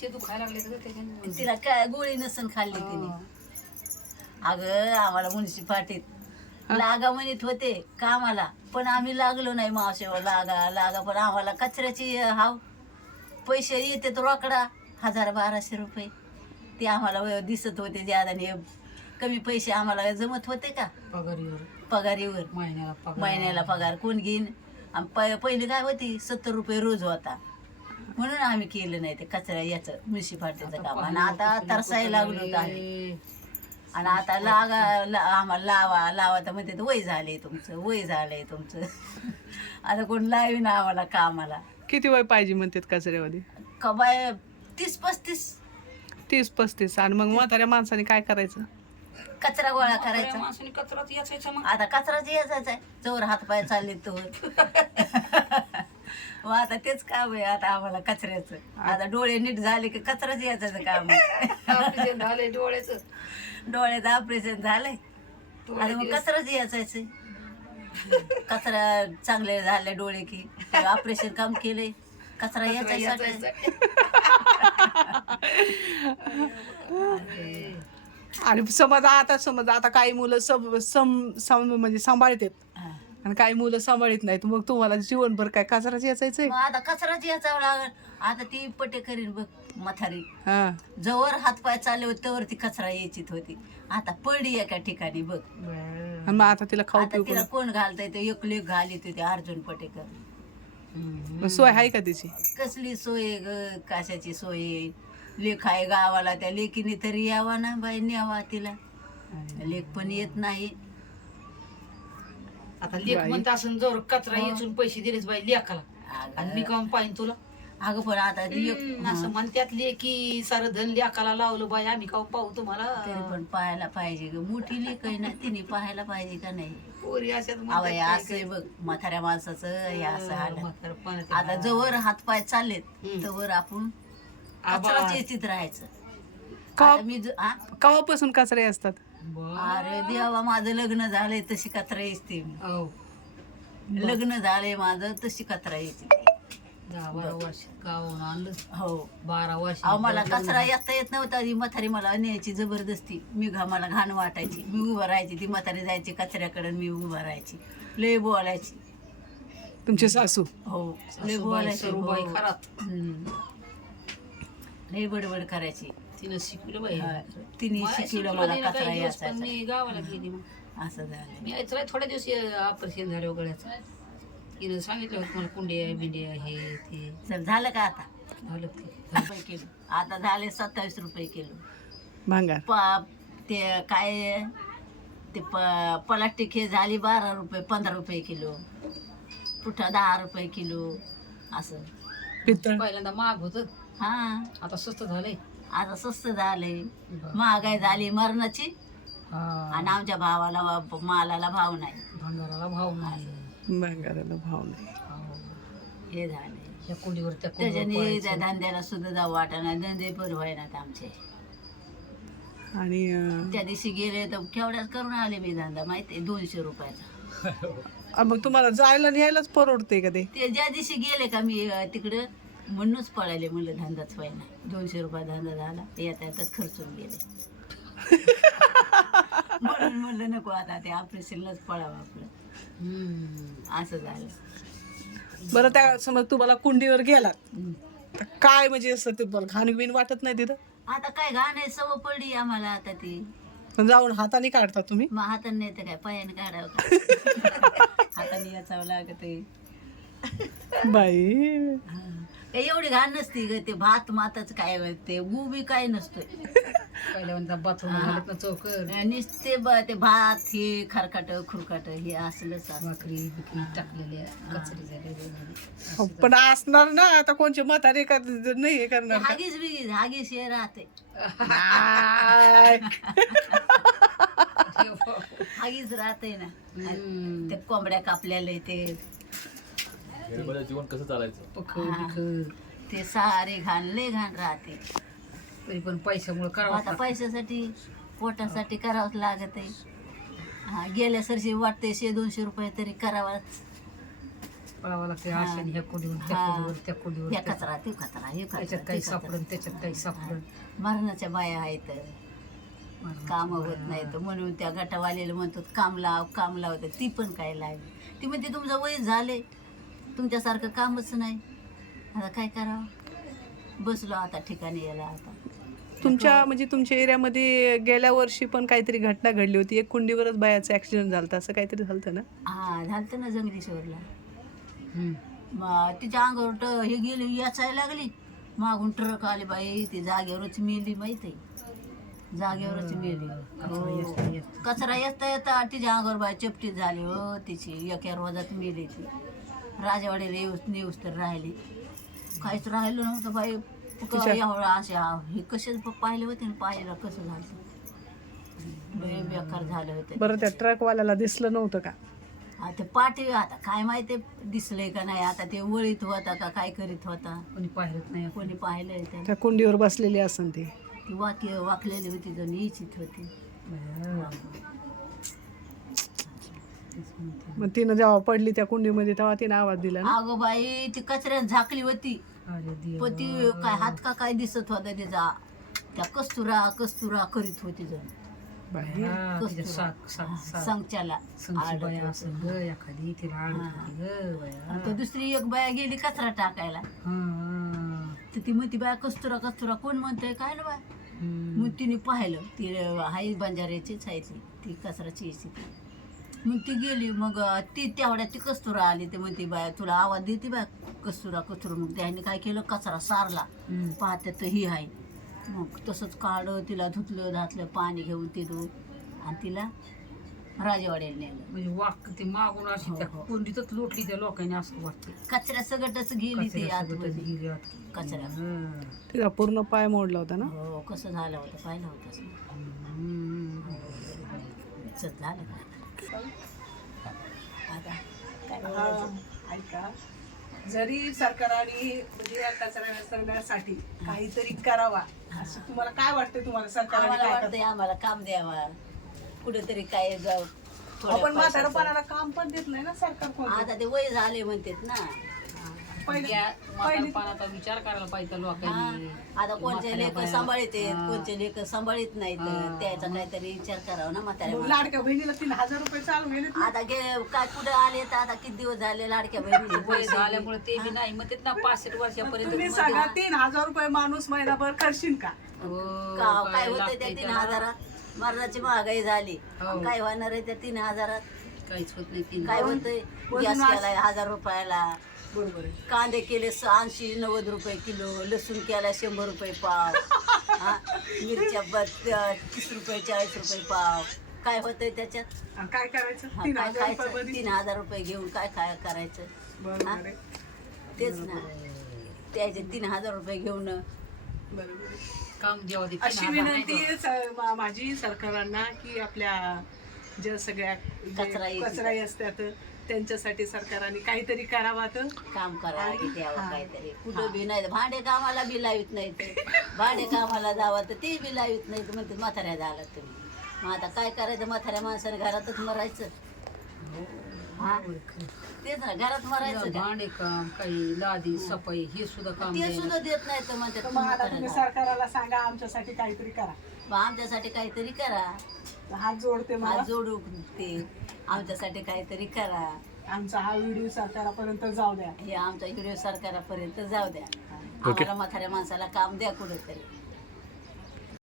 गुडचे दुखायला लागले तर त्याच्याने तिला काय गोळी नसन खाल्ली तिने. अगं आम्हाला म्युन्सिपाल्टीत लागा म्हणत होते कामाला, पण आम्ही लागलो नाही. मावशेवर लागा पण आम्हाला कचऱ्याची हाव पैसे येते तो रोकडा 1000-1200 रुपये ते आम्हाला दिसत होते ज्यादाने. कमी पैसे आम्हाला जमत होते का पगारीवर? महिन्याला पगार कोण घेईन? पहिले काय होती 70 रुपये रोज होता, म्हणून आम्ही केलं नाही ते कचरा याचं म्युन्सिपाल्टीचं काम. आणि आता तरसायला लागलो होतं आम्ही. आणि आता आम्हाला लावा तर म्हणते वय झालंय तुमचं आता कोण लावी ना आम्हाला कामाला. किती वय पाहिजे म्हणतात कचऱ्यामध्ये? का बाय 30-35. 30-35. आणि मग म्हाताऱ्या माणसाने काय करायचं? कचरा गोळा करायचा. माणसाने कचराच याचायचा मग. आता कचराच यायचा आहे, जवळ हातपाय चालले तर मग आता तेच काम आहे आता आम्हाला कचऱ्याचं. आता डोळे नीट झाले की कचराच यायचं काम आहे. ऑपरेशन झालंय डोळ्याचं. डोळ्याचं ऑपरेशन झालंय आणि मग कचराच याचायचं. कचरा चांगले झाले डोळे की ऑपरेशन काम केले, कचरा याचायचं. आणि समज आता काही मुलं म्हणजे सांभाळतात आणि काही मुलं सांभाळत नाहीत, मग तुम्हाला जीवनभर काय कचराच याचायचंय? मग आता कचराच याचावं लागल. आता ती पटे करीन बघ म्हातारी, हा. जवळ हातपाय चालले होते तवर ती कचरा यायचीत होती. आता पडली एका ठिकाणी बघ. आणि मग आता तिला खाऊ आता तिला कोण घालता येते? एक लेख घालीत होते अर्जुन पटेकर. पिऊ सोय आहे का तिची? कसली सोय ग? कशाची सोय? लेख आहे गावाला, त्या लेकीने तरी यावा ना बाई, न्यावा तिला. लेख पण येत नाही. आता लेख म्हणत असं जर कचरा याचून पैसे दिलेच बाई लेखाला, आणि मी काम पाहिजे तुला. अगं पण आता असं म्हणतात लेकी सारं धन लेखाला लावलं बाई, आम्ही काम पाहू तुम्हाला. तरी पण पाहायला पाहिजे ग. मोठी लेख आहे ना, तिने पाहायला पाहिजे का नाही? पोरी अशात अवय असं आहे बघ म्हाताऱ्या माणसाचं हे असं हाल. आता जवळ हातपाय चाललेत तवर आपण कचराच याचीत राहायचं. आता मी कवापासून कचरे असतात? अरे देवा, माझं लग्न झालंय तशी कचरा येते. लग्न झालंय माझं तशी कचरा येते. 10-12 वर्ष गावाहून आणलं. हो 12 वर्ष. अहो मला कचरा येता येत नव्हता. ती म्हातारी मला न्यायची जबरदस्ती. मला घाण वाटायची. मी उभं राहायची, ती म्हातारी जायची कचऱ्याकडे, मी उभं राहायची. लय बोलायची. तुमचे सासू? हो लय बोलायची. बाई खरात लय बडबड करायची. तिनं शिकवलं बाई. तिने शिकवलं मला कचरा यायचा. मी गावाला गेली मग असं झालं. मी यायचं थोड्या दिवस ऑपरेशन झालं गळ्याचं. तिनं सांगितलं होतं मला कुंड्या बिंड्या हे ते. चल झालं का आता? झालं रुपये किलो. आता झाले 27 रुपये किलो. भांगार ते काय ते प्लास्टिक हे झाली 12 रुपये 15 रुपये किलो. पुठा 10 रुपये किलो. असं पितळ पहिल्यांदा महाग होतं, हा आता स्वस्त झालंय. आता स्वस्त झालंय. महागाई झाली मरणाची. आणि आमच्या भावाला मालाला भाव नाही, भांगाराला भाव नाही. भांगाराला भाव नाही. हे झाले. या कुंडीवर त्या त्याच्याने त्या धंद्याला सुद्धा जाऊ वाटाणा. धंदे पण व्हायनात आमचे. आणि त्या दिवशी गेले तर केवढ्याच करून आले मी धंदा माहितीये 200 रुपयाचा. मग तुम्हाला जायला न्यायलाच परवडते का ते? ते ज्या दिवशी गेले का मी तिकडं म्हणूनच पळाले. म्हणलं धंदाच व्हायना. 200 रुपये धंदा झाला, येता येतात खर्चून गेले. म्हणून म्हणलं नको आता ते ऑपरेशनलाच पळावं आपलं. असं झालं. बरं, त्या समज तुम्हाला कुंडीवर गेलात तर काय म्हणजे असं ते घाण बिन वाटत नाही तिथं? आता काय घाण आहे, सवय पडली आम्हाला आता ती. जाऊन हाताने काढता तुम्ही? मग हाताने नाही तर काय पायाने काढावं का? हाताने याचावं लागत आहे बाई. एवढी घाण नसती ग. ते भात माताच काय ते गुबी काय नसतोय. पहिल्यांदा बाथरूम घालत ना चौकर नुसते ते भात हे खरकाट खुरकाट हे असलंच. भाकरी बिकरी टाकलेल्या कचरी झालेली. पण असणार ना, आता कोणचे म्हातारे का नाही हे करणार? हागीच बिगीच हागीच हे राहते. हागीच राहते ना. ते कोंबड्या कापलेले ते जीवन कसं चालायचं? ते सारे घाण लय घाण राहते. तरी पण पैशामुळे करावं. आता पैशासाठी पोटासाठी करावंच लागत आहे. हा गेल्या सरशी वाटते 100-200 रुपये तरी करावाच. पळावं लागते आशाने ह्या कुंडीवर त्या हा. कुंडीवर त्या कुंडीवर हे कचरा ते कचरा हे कचरा त्याच्यात ते काही कचरा. सापडून त्याच्यात काही सापडून मरणाच्या बाया आहेत काम होत नाहीत म्हणून त्या गटावालेला म्हणतो काम लाव तर ती पण काय लावली ती म्हणते तुमचं वय झाले तुमच्यासारखं कामच नाही आता काय करावं बसलो आता ठिकाणी यायला आता तुमच्या म्हणजे तुमच्या एरियामध्ये गेल्या वर्षी पण काहीतरी घटना घडली होती एक कुंडीवरच बायाचा ऍक्सिडेंट झाला असं काहीतरी झालं ना हा झालं ना जंगलेश्वरला हम्म. तिच्या अंगावर हे गेली याचायला लागली मागून ट्रक आली बाई ती जागेवरच मेली माहित आहे जागेवरच मेली हो. कचरा येता येता तिच्या अंगावर बाई चपटी झाली हो तिची एका रोजात मेली ती राजवाडीला नेऊस तर राहिली काहीच राहिलं नव्हतं बाई एवढं अशा हे कसेच पाहिले होते ना पाहिलं कसं झालं लय बेकार झालं होतं बरं त्या ट्रकवाल्याला दिसलं नव्हतं का आता ते पाठी आता काय माहिती दिसलंय का नाही आता ते वळीत होता का काय करीत होता कोणी पाहिलं नाही कोणी पाहिलंय त्याला त्या कुंडीवर बसलेली असन ती ती वाकलेली होती जण इच्छित होती मग तिनं जेव्हा पडली त्या कुंडीमध्ये तेव्हा तिने आवाज दिला ना अगं बाई ती कचऱ्यात झाकली होती अरे देवा. पण ती काय हात का काय दिसत होता तिचा त्या कस्तुरा करीत होती जण बाई. हा, तिच्या कस्तुरा. साक संचाला संची बाया असं ग एखादी तिला आडत होती ग बाया तर दुसरी एक बाया गेली कचरा टाकायला हा. तर ती म्हणती बाया कस्तुरा कोण म्हणतंय काय ना बाय हम्म. मग तिने पाहिलं ती हाई बंजाऱ्याचीच आहे ती कचराची यायची ती मग ती गेली मग ती तेवढ्या ती कस्तुरा आली ते म्हणते बाय तुला आवाज देते बाय कस्तुरा मग त्याने काय केलं कचरा सारला हम्म. पाहते तर ही आहे मग तसंच काढं तिला धुतलं घातलं पाणी घेऊन तिथून आणि तिला राजवाड्याला नेलं म्हणजे वाक ते मागून अशी त्या कोंडीतच लोटली त्या लोकांनी असं वाटते कचऱ्या सगटच गेली ती आतमध्ये कचऱ्या तिचा पूर्ण पाय मोडला होता ना हो कसं झालं होतं पाहिलं होतं झालं का आता काय बोलायचं? ऐका जरी सरकारने म्हणजे या कचरा निस्तरण्यासाठी काहीतरी करावा असं तुम्हाला काय वाटतं तुम्हाला सरकारने आम्हाला काय वाटतंय आम्हाला काम द्यावा कुठेतरी काय जाऊ करावं? आपण म्हातारपणाला काम पण देत नाही ना सरकार कोण आता ते वय झाले म्हणतात ना म्हातारपणाचा विचार करायला पाहिजे त्या लोकांनी आता कोणचे लेख सांभाळीत कोणचे लेख सांभाळीत नाहीत त्याचा काहीतरी विचार करावा ना म्हाताऱ्या लाडक्या बहिणीला 3000 रुपये चालू गेले आता काय कुठं आले तर आता किती दिवस झाले लाडक्या बहिणी वय झाल्यामुळे ते बी नाही मग ना 65 वर्षापर्यंत तुम्ही सांगा 3000 रुपये माणूस महिनाभर करशील का हो, काय होतंय त्या 3000 मरणाची महागाई झाली हो. काय होणार आहे त्या 3000 काहीच होत नाही तीन काय होतंय गॅस केलाय 1000 रुपयाला बरोबर आहे कांदे केले 80-90 रुपये किलो लसूण केला 100 रुपये पाव हा, मिरच्या 30 रुपये 40 रुपये पाव काय होतंय त्याच्यात आणि काय करायचं हा, 3000 काय रुपये खायचं मध्ये 3000 रुपये घेऊन काय काय करायचं बरोबर हा? आहे तेच ना त्याचे 3000 रुपये घेऊन बरोबर आहे. काम द्यावं ते अशी 3000 नाही विनंती आहे माझी सरकारांना की आपल्या ज्या सगळ्या कचरा येतो. कचरा असतात त्यांच्यासाठी सरकारने काहीतरी करावा तर काम करावं की द्यावं हा. काहीतरी कुठं बी नाही भांडे कामाला बी लावित नाही भांडे कामाला जावं तर ते बी लावित नाही म्हणते म्हाताऱ्या झाला तुम्ही मग आता काय करायचं म्हाताऱ्या माणसाने घरातच मरायचं हा तेच ना घरात मरायचं का भांडे काम काही लादी सफाई हे सुद्धा काम ते द्यायला. सुद्धा देत नाही तर म्हणते मग आता तुम्ही सरकाराला सांगा आमच्यासाठी काहीतरी करा आमच्यासाठी काहीतरी करा हात जोडते मला हात जोडू ते आमच्यासाठी काहीतरी करा आमचा हा व्हिडिओ सरकारापर्यंत जाऊ द्या हे आमचा व्हिडिओ सरकारापर्यंत जाऊ द्या आम्हाला म्हाताऱ्या माणसाला काम द्या कुठेतरी